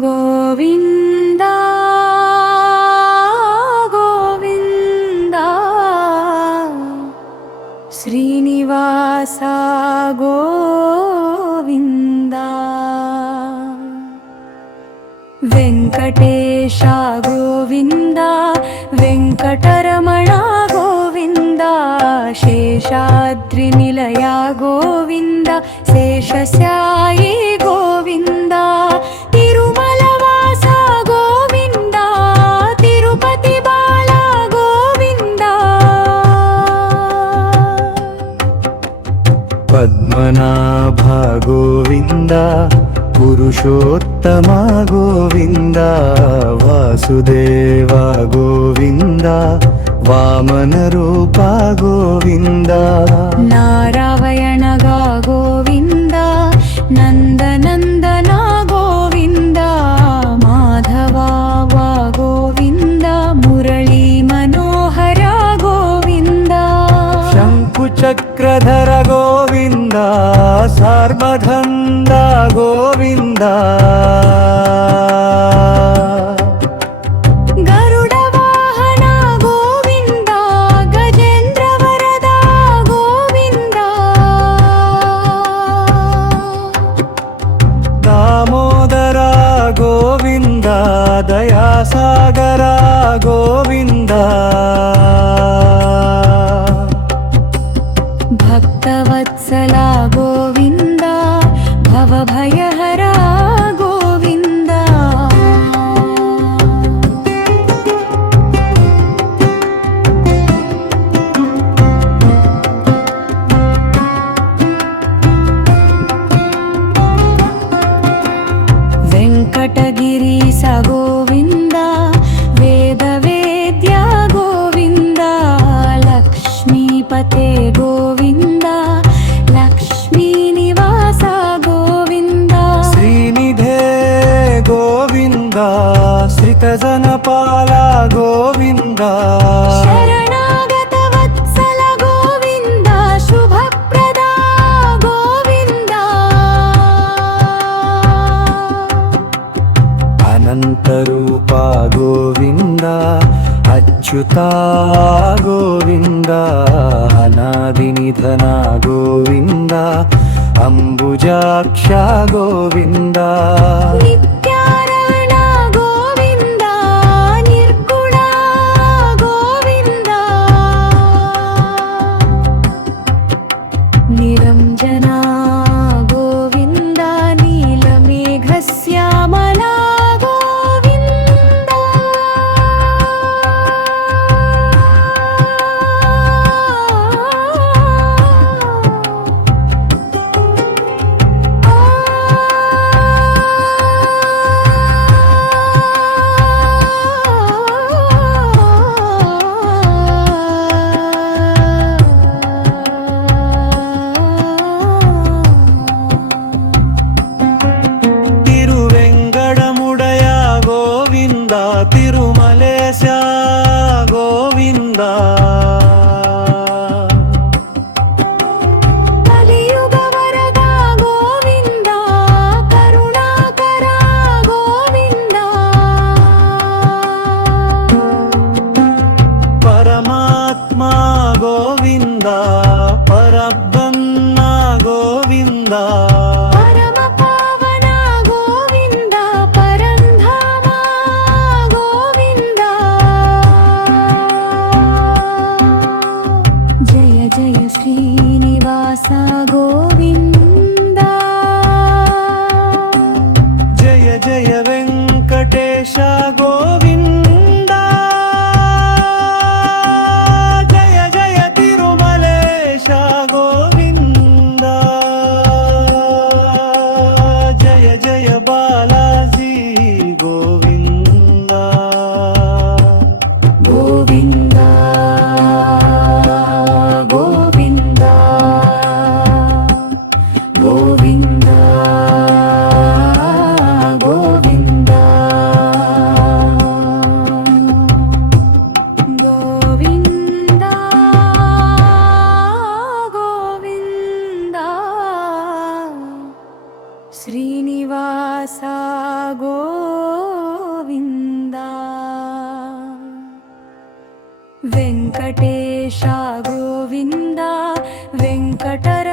గోవింద గోవింద శ్రీనివాస గోవింద వెంకటేశ గోవింద వెంకటరమణ గోవింద శేషాద్రి నిలయ గోవింద శేషశాయి గోవింద తిరుమల వాస గోవింద తిరుపతి బాల గోవింద పద్మనాభ గోవింద పురుషోత్తమ గోవింద వాసుదేవ గోవింద వామన రూప గోవింద నారాయణ గోవింద నందనందన గోవింద మాధవ గోవింద మురళీ మనోహర గోవింద శంకుచక్రధర గోవింద సార్వధంద గోవింద గరుడ వాహన గోవింద గజేంద్ర వరద గోవింద దామోదర గోవింద దయాసాగర గోవింద భక్తవత్సల గోవింద భవభయహర గోవింద వెంకటగిరీశ గోవింద వేదవేద్య గోవింద లక్ష్మీపతే గోవింద లక్ష్మీ నివాస గోవింద శ్రీనిధే గోవింద శ్రితజనపాల గోవింద శరణాగత వత్సల గోవింద శుభప్రద గోవింద అనంతరూప గోవింద అచ్యుత గోవింద అనాదినిధన గోవింద అంబుజాక్ష గోవింద నిత్యారణ గోవింద నిర్గుణ గోవింద నిరంజన గోవింద నీలమేఘ శ్యామల గోవింద తిరువెంగడముడయ గోవింద తిరుమలేశ గోవింద కలియుగ వరద గోవింద కరుణాకర గోవింద పరమాత్మ గోవింద పరబ్రహ్మ గోవింద పరమ పావన గోవింద పరంధామ గోవింద జయ జయ శ్రీనివాస గోవింద జయ జయ వెంకటేశ గోవింద జయ జయ తిరుమలేశ గోవింద జయ జయ బాలాజీ గోవింద గోవింద గోవింద గోవింద గోవింద శ్రీనివాస గోవింద వెంకటేశ గోవింద వెంకటర